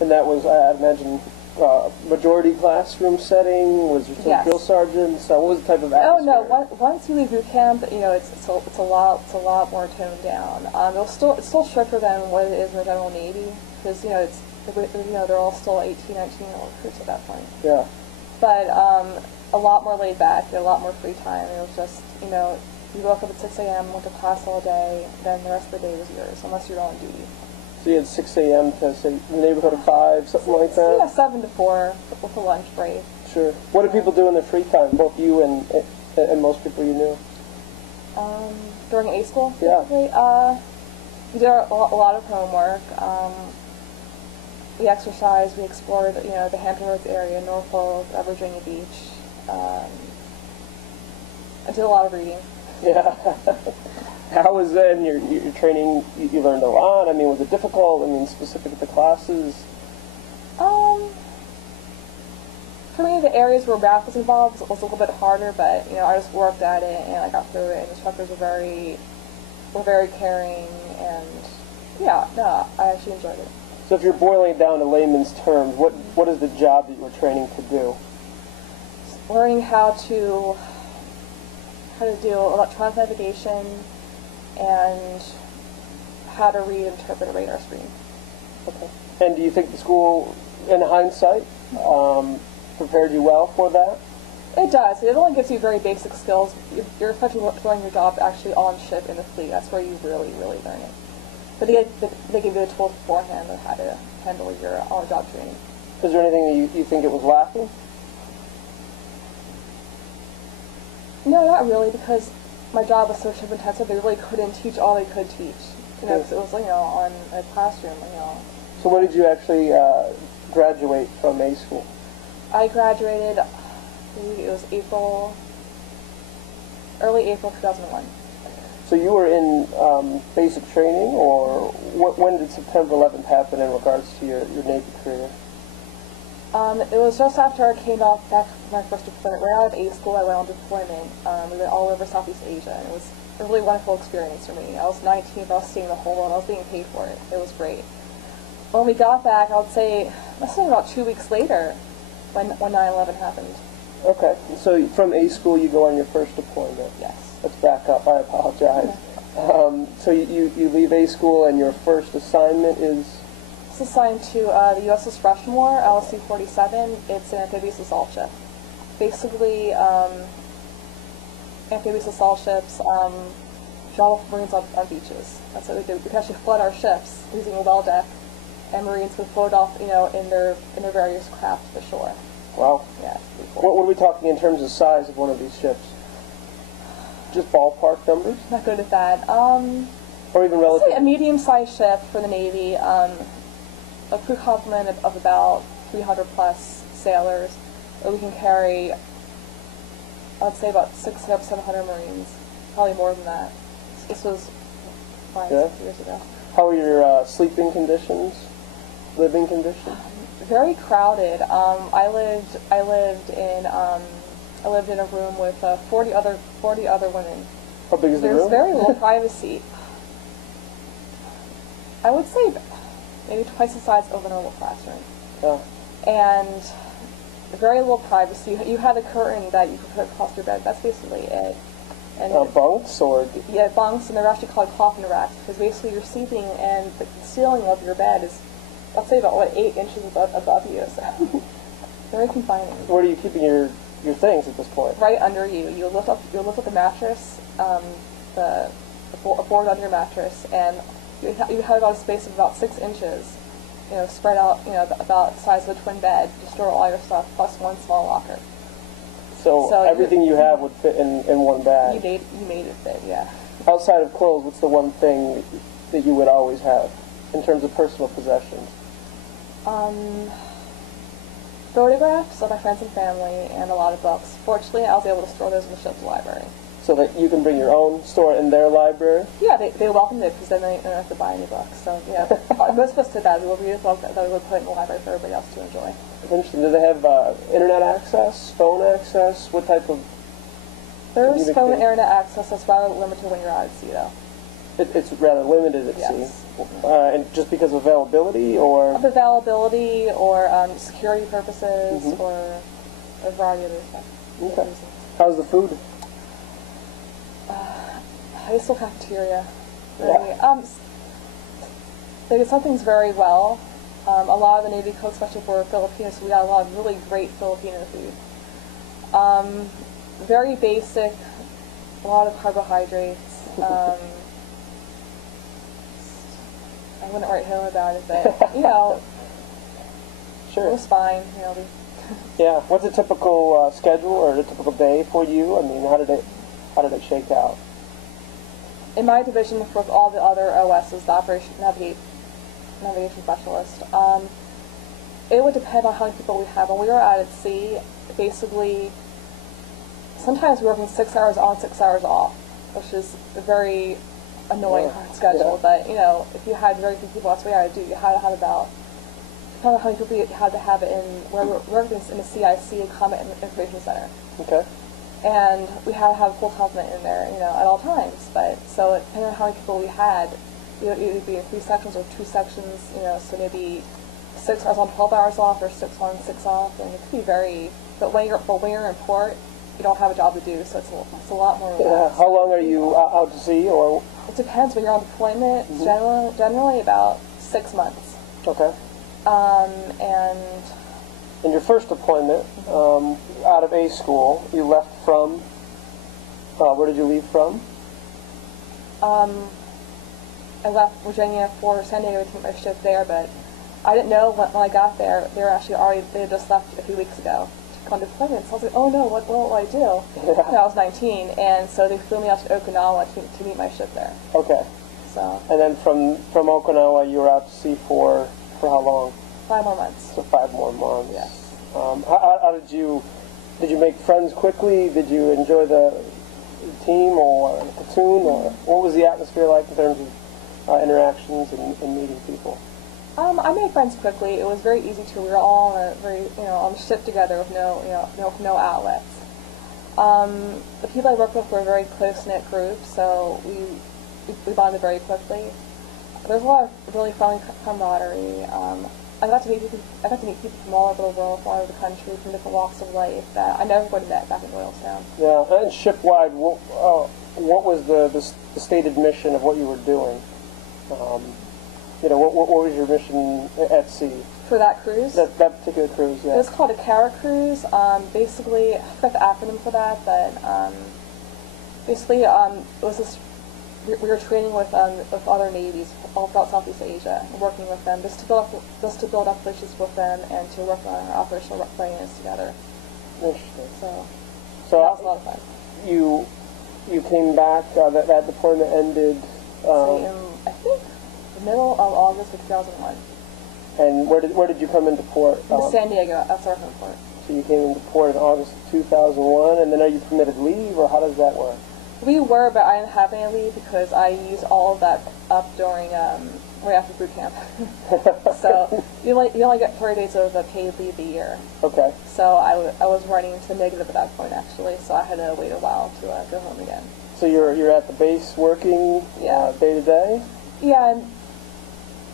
And that was, I imagine, majority classroom setting? Was there some Yes. drill sergeants? What was the type of Oh atmosphere? no! Once you leave boot camp, you know it's a lot more toned down. It's still stricter than what it is in the General Navy because they're all still 18, 19-year-old recruits at that point. Yeah. But a lot more laid back, a lot more free time. It was just you woke up at 6 a.m., went to class all day, then the rest of the day was yours unless you're on duty. So you had 6 a.m. to, say, the neighborhood of 5, something like that? Yeah, 7 to 4 with a lunch break. Sure. What did people do in their free time, both you and most people you knew? During A school, Yeah. basically, we did a lot of homework. We exercised, we explored, the Hampton Roads area, Norfolk, Virginia Beach. I did a lot of reading. Yeah. How was it in your training? You learned a lot. I mean, was it difficult? I mean, specific to the classes? For me, the areas where math was involved was a little bit harder, but I just worked at it and I got through it. And the instructors were very caring, and yeah, no, I actually enjoyed it. So, if you're boiling it down to layman's terms, what is the job that you were training to do? Learning how to do electronic navigation and how to read and interpret a radar screen. Okay. And do you think the school, in hindsight, prepared you well for that? It does. It only gives you very basic skills. You're effectively doing your job actually on ship in the fleet. That's where you really, really learn it. But they give you the tools beforehand on how to handle your on-job training. Is there anything that you think it was lacking? No, not really, because my job was so ship intensive. They really couldn't teach all they could teach. Because it was on a classroom. So when did you actually graduate from A school? I graduated. I believe it was early April 2001. So you were in basic training, or when did September 11th happen in regards to your Navy career? It was just after I came back from my first deployment. Right out of A school, I went on deployment. We went all over Southeast Asia, and it was a really wonderful experience for me. I was 19, but I was seeing the whole world. I was being paid for it. It was great. When we got back, I would say about 2 weeks later, when 9/11 happened. Okay, so from A school you go on your first deployment. Yes. Let's back up. I apologize. So you leave A school, and your first assignment is? It's assigned to the USS Rushmore, LC-47. It's an amphibious assault ship. Basically, amphibious assault ships drop off Marines on beaches. That's what we do. We can actually flood our ships using a well deck, and Marines would float off, in their various craft to the shore. Wow. Yeah, it's pretty cool. What are we talking in terms of size of one of these ships? Just ballpark numbers? Not good at that. Or even relative? Say a medium-sized ship for the Navy, a crew complement of about 300 plus sailors. We can carry, I'd say about 600 to 700 Marines, probably more than that. This was 5 years ago. How are your sleeping conditions, living conditions? Very crowded. I lived in a room with 40 other women. How big is the room? There's very little privacy. I would say maybe twice the size of a normal classroom. Yeah. And very little privacy. You had a curtain that you could put across your bed. That's basically it. And bunks or? Yeah, bunks, and they're actually called coffin racks because basically you're sleeping and the ceiling of your bed is, let's say, about 8 inches above you. So very confining. Where are you keeping your things at this point? Right under you. You lift up the mattress, a board under your mattress, and you have about a space of about 6 inches, spread out, about the size of a twin bed to store all your stuff, plus one small locker. So everything you have would fit in one bag. You made it fit, yeah. Outside of clothes, what's the one thing that you would always have in terms of personal possessions? Photographs of my friends and family, and a lot of books. Fortunately, I was able to store those in the ship's library. So that you can bring your own, store it in their library? Yeah, they welcomed it because then they don't have to buy any books. So, yeah, most of us did that. We would read a book that we would put in the library for everybody else to enjoy. Interesting. Do they have internet access, phone access? What type of? There's phone and internet access. That's rather limited when you're out at sea, though. It's rather limited at sea. Yes. And just because of availability, or? Of availability, or security purposes, or a variety of other stuff. Okay. How's the food? High school cafeteria. Yeah. They did some things very well. A lot of the Navy cooks, especially for Filipinos, we got a lot of really great Filipino food. Very basic, a lot of carbohydrates. I wouldn't write home about it, but Sure. It was fine. Yeah. What's a typical schedule or a typical day for you? I mean, how did it shake out? In my division, with all the other OSs, the navigation specialist, it would depend on how many people we have. When we were out at sea, basically, sometimes we were working 6 hours on, 6 hours off, which is a very annoying schedule. But if you had very few people, that's what you had to do. You had to have about, depending on how many people you had to have it in. We're working in the CIC, a Combat Information Center. Okay. And we had to have a full complement in there, at all times. But so depending on how many people we had, it would be in 3 sections or 2 sections. So maybe 6 hours on, 12 hours off, or 6 on, 6 off, and it could be very. But when you're in port, you don't have a job to do, so it's a lot more relaxed. Yeah. How long are you out to sea, or? It depends. When you're on deployment, it's generally about 6 months. Okay. And in your first deployment, out of A school, you left from. Where did you leave from? I left Virginia for San Diego to take my ship there, but I didn't know when I got there. They had just left a few weeks ago to come to deployment. So I was like, oh no, what will I do? Yeah. And I was 19, and so they flew me out to Okinawa to meet my ship there. Okay. So. And then from Okinawa, you were out to sea for how long? 5 more months. So 5 more months. Yes. How did you make friends quickly? Did you enjoy the team or the platoon, or what was the atmosphere like in terms of interactions and meeting people? I made friends quickly. It was very easy to. We were all on the ship together with no outlets. The people I worked with were a very close knit group, so we bonded very quickly. There's a lot of really friendly camaraderie. I got to meet people from all over the world, from all over the country, from different walks of life that I never would have met back in Doylestown. Yeah, and shipwide, what was the stated mission of what you were doing? What was your mission at sea? For that cruise? That particular cruise, yeah. It was called a carrot cruise. Basically, I forgot the acronym for that, but basically it was this. We were training with other navies all throughout Southeast Asia, working with them just to build up relationships with them and to work on our operational readiness together. Interesting. So that was a lot of fun. You came back. That deployment ended. I think the middle of August of 2001. And where did you come into port? San Diego. That's our home port. So you came into port in August of 2001, and then are you permitted leave, or how does that work? We were, but I didn't have any leave because I used all of that up during right after boot camp. So you only get 30 days of paid leave a year. Okay. So I was running into the negative at that point actually, so I had to wait a while to go home again. So you're at the base working day to day? Yeah, and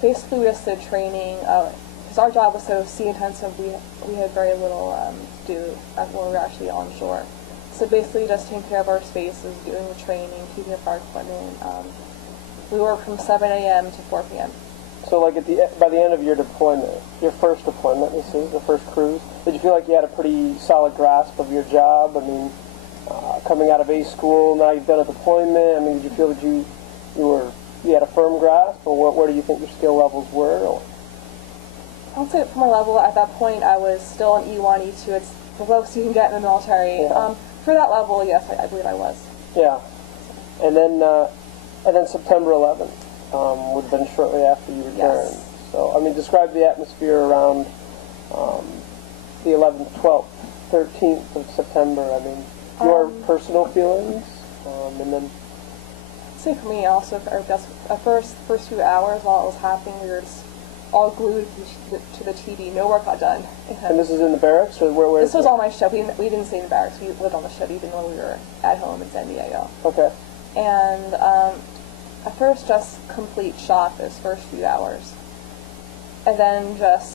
basically we just did training. Because our job was so sea intensive, we had very little to do when we were actually on shore. So basically just taking care of our spaces, doing the training, keeping up our equipment. We work from 7 a.m. to 4 p.m. So like by the end of your deployment, your first deployment, this is the first cruise, did you feel like you had a pretty solid grasp of your job? I mean, coming out of A school, now you've done a deployment, I mean, did you feel that you had a firm grasp, or where do you think your skill levels were? Or? I'll say for my level at that point, I was still an E1, E2. It's the lowest you can get in the military. Yeah. For that level, yes, I believe I was. Yeah. And then September 11th would have been shortly after you returned. Yes. So, I mean, describe the atmosphere around the 11th, 12th, 13th of September. I mean, your personal feelings, and then... Say for me also, the first few hours while it was happening, we were just all glued to the TV. No work got done. And this is in the barracks, or where? This was on my ship. We didn't stay in the barracks. We lived on the ship even when we were at home in San Diego. Okay. And at first just complete shock those first few hours. And then just